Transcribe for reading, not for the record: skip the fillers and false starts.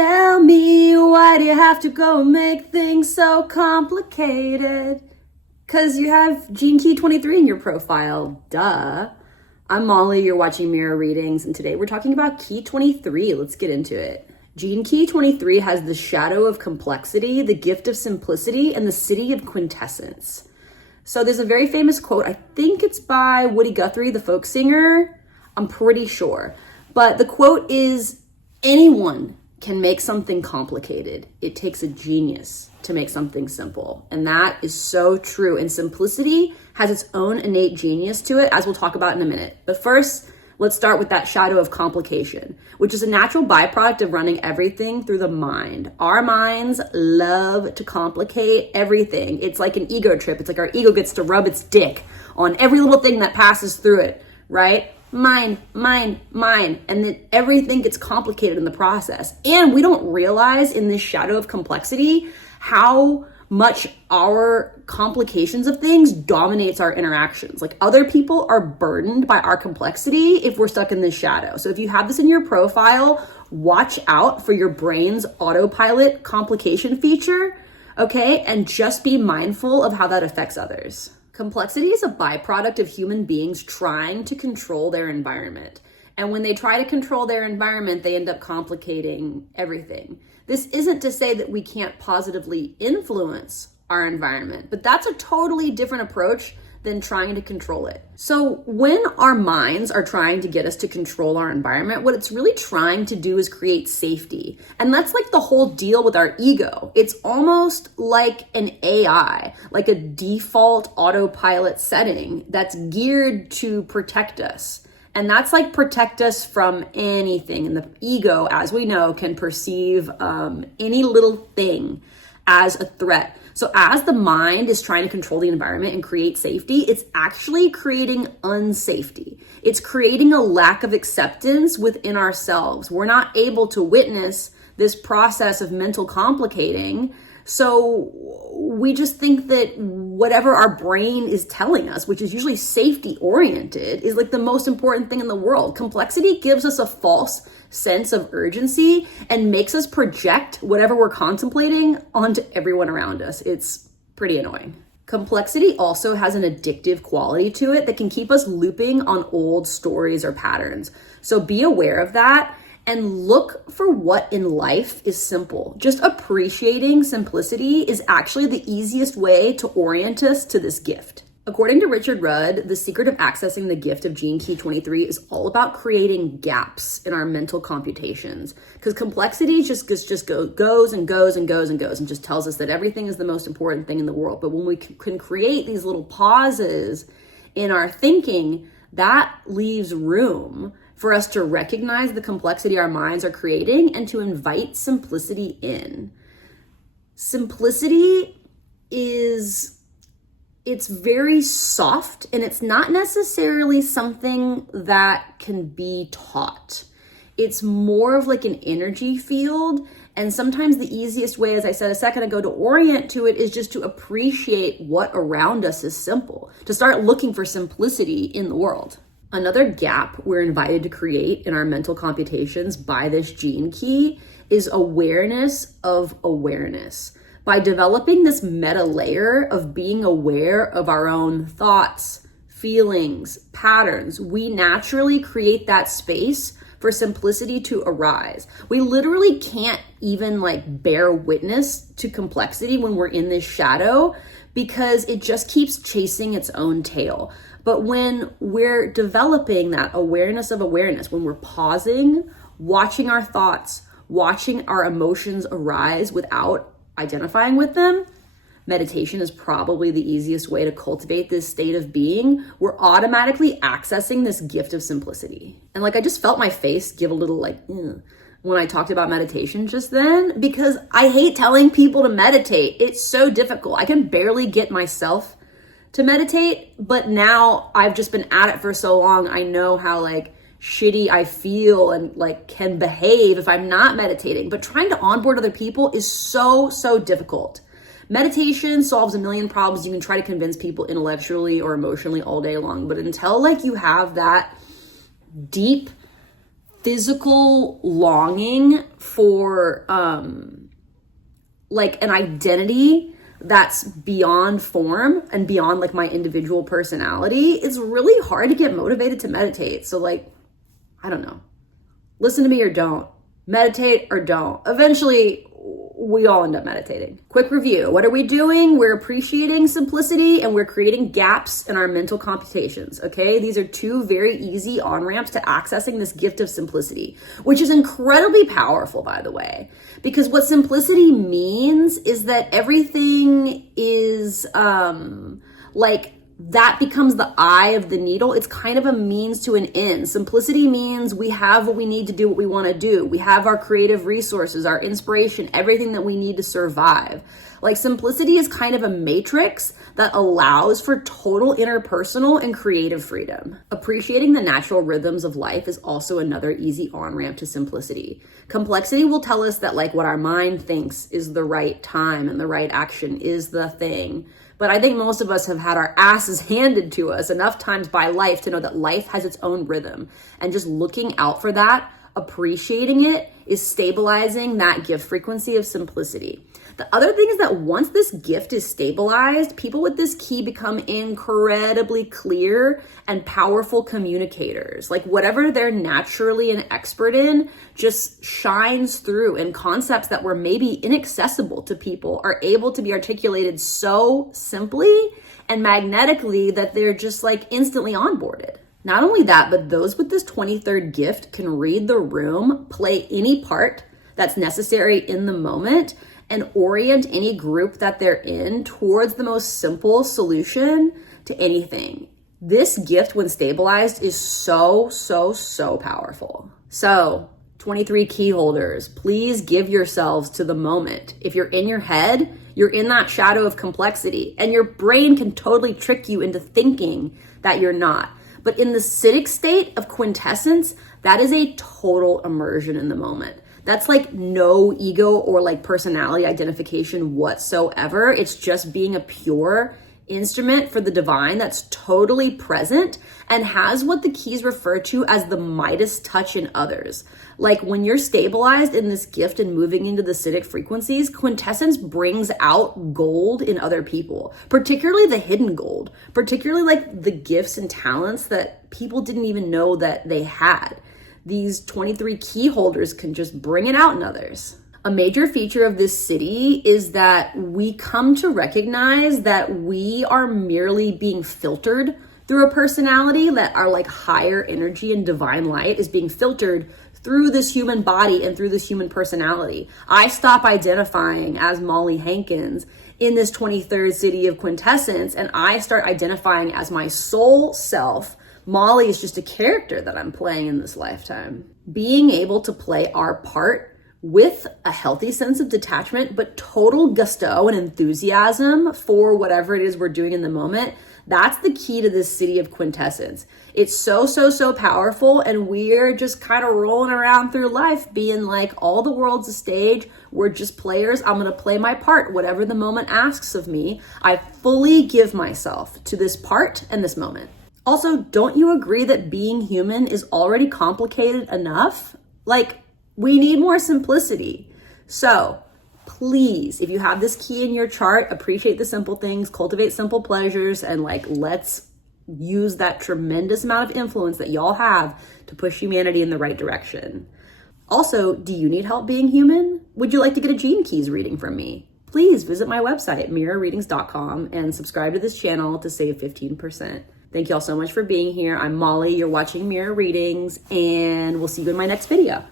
Tell me, why do you have to go and make things so complicated? Because you have Gene Key 23 in your profile, duh. I'm Molly, you're watching Mirror Readings, and today we're talking about Key 23. Let's get into it. Gene Key 23 has the shadow of complexity, the gift of simplicity, and the city of quintessence. So there's a very famous quote, I think it's by Woody Guthrie, the folk singer. I'm pretty sure. But the quote is, anyone can make something complicated. It takes a genius to make something simple. And that is so true. And simplicity has its own innate genius to it, as we'll talk about in a minute. But first, let's start with that shadow of complication, which is a natural byproduct of running everything through the mind. Our minds love to complicate everything. It's like an ego trip. It's like our ego gets to rub its dick on every little thing that passes through it, right? Mine, and then everything gets complicated in the process. And we don't realize in this shadow of complexity how much our complications of things dominates our interactions. Like, other people are burdened by our complexity if we're stuck in this shadow. So if you have this in your profile, watch out for your brain's autopilot complication feature, okay? And just be mindful of how that affects others. Complexity is a byproduct of human beings trying to control their environment. And when they try to control their environment, they end up complicating everything. This isn't to say that we can't positively influence our environment, but that's a totally different approach than trying to control it. So when our minds are trying to get us to control our environment, what it's really trying to do is create safety. And that's like the whole deal with our ego. It's almost like an AI, like a default autopilot setting that's geared to protect us. And that's like protect us from anything. And the ego, as we know, can perceive any little thing as a threat. So as the mind is trying to control the environment and create safety, it's actually creating unsafety. It's creating a lack of acceptance within ourselves. We're not able to witness this process of mental complicating. So we just think that whatever our brain is telling us, which is usually safety oriented, is like the most important thing in the world. Complexity gives us a false sense of urgency and makes us project whatever we're contemplating onto everyone around us. It's pretty annoying. Complexity also has an addictive quality to it that can keep us looping on old stories or patterns. So be aware of that and look for what in life is simple. Just appreciating simplicity is actually the easiest way to orient us to this gift. According to Richard Rudd, the secret of accessing the gift of Gene Key 23 is all about creating gaps in our mental computations. Because complexity just goes and just tells us that everything is the most important thing in the world. But when we can create these little pauses in our thinking, that leaves room for us to recognize the complexity our minds are creating and to invite simplicity in. Simplicity it's very soft, and it's not necessarily something that can be taught. It's more of like an energy field. And sometimes the easiest way, as I said a second ago, to orient to it is just to appreciate what around us is simple, to start looking for simplicity in the world. Another gap we're invited to create in our mental computations by this gene key is awareness of awareness. By developing this meta layer of being aware of our own thoughts, feelings, patterns, we naturally create that space for simplicity to arise. We literally can't even bear witness to complexity when we're in this shadow because it just keeps chasing its own tail. But when we're developing that awareness of awareness, when we're pausing, watching our thoughts, watching our emotions arise without identifying with them, meditation is probably the easiest way to cultivate this state of being. We're automatically accessing this gift of simplicity. And I just felt my face give a little when I talked about meditation just then, because I hate telling people to meditate. It's so difficult. I can barely get myself to meditate, but now I've just been at it for so long. I know how shitty I feel and can behave if I'm not meditating. But trying to onboard other people is so difficult. Meditation solves a million problems. You can try to convince people intellectually or emotionally all day long, but until you have that deep physical longing for like an identity that's beyond form and beyond like my individual personality, it's really hard to get motivated to meditate. So like, I don't know, listen to me or don't, meditate or don't. Eventually we all end up meditating. Quick review. What are we doing? We're appreciating simplicity and we're creating gaps in our mental computations, okay? These are two very easy on-ramps to accessing this gift of simplicity, which is incredibly powerful, by the way, because what simplicity means is that everything is like that becomes the eye of the needle. It's kind of a means to an end. Simplicity means we have what we need to do what we want to do. We have our creative resources, our inspiration, everything that we need to survive. Like simplicity is kind of a matrix that allows for total interpersonal and creative freedom. Appreciating the natural rhythms of life is also another easy on-ramp to simplicity. Complexity will tell us that like what our mind thinks is the right time and the right action is the thing. But I think most of us have had our asses handed to us enough times by life to know that life has its own rhythm. And just looking out for that, appreciating it, is stabilizing that gift frequency of simplicity. The other thing is that once this gift is stabilized, people with this key become incredibly clear and powerful communicators. Like whatever they're naturally an expert in just shines through, and concepts that were maybe inaccessible to people are able to be articulated so simply and magnetically that they're just like instantly onboarded. Not only that, but those with this 23rd gift can read the room, play any part that's necessary in the moment, and orient any group that they're in towards the most simple solution to anything. This gift, when stabilized, is so powerful. So, 23 key holders, please give yourselves to the moment. If you're in your head, you're in that shadow of complexity, and your brain can totally trick you into thinking that you're not. But in the Siddhi state of quintessence, that is a total immersion in the moment. That's like no ego or like personality identification whatsoever. It's just being a pure instrument for the divine that's totally present and has what the keys refer to as the Midas touch in others. Like when you're stabilized in this gift and moving into the Siddhi frequencies, quintessence brings out gold in other people, particularly the hidden gold, particularly like the gifts and talents that people didn't even know that they had. These 23 key holders can just bring it out in others. A major feature of this Siddhi is that we come to recognize that we are merely being filtered through a personality, that our like higher energy and divine light is being filtered through this human body and through this human personality. I stop identifying as Molly Hankins in this 23rd Siddhi of quintessence, and I start identifying as my soul self. Molly is just a character that I'm playing in this lifetime. Being able to play our part with a healthy sense of detachment, but total gusto and enthusiasm for whatever it is we're doing in the moment, that's the key to this Siddhi of quintessence. It's so powerful, and we're just kind of rolling around through life being like, all the world's a stage, we're just players, I'm gonna play my part, whatever the moment asks of me. I fully give myself to this part and this moment. Also, don't you agree that being human is already complicated enough? Like, we need more simplicity. So please, if you have this key in your chart, appreciate the simple things, cultivate simple pleasures, and like, let's use that tremendous amount of influence that y'all have to push humanity in the right direction. Also, do you need help being human? Would you like to get a Gene Keys reading from me? Please visit my website, mirrorreadings.com, and subscribe to this channel to save 15%. Thank you all so much for being here. I'm Molly, you're watching Mirror Readings, and we'll see you in my next video.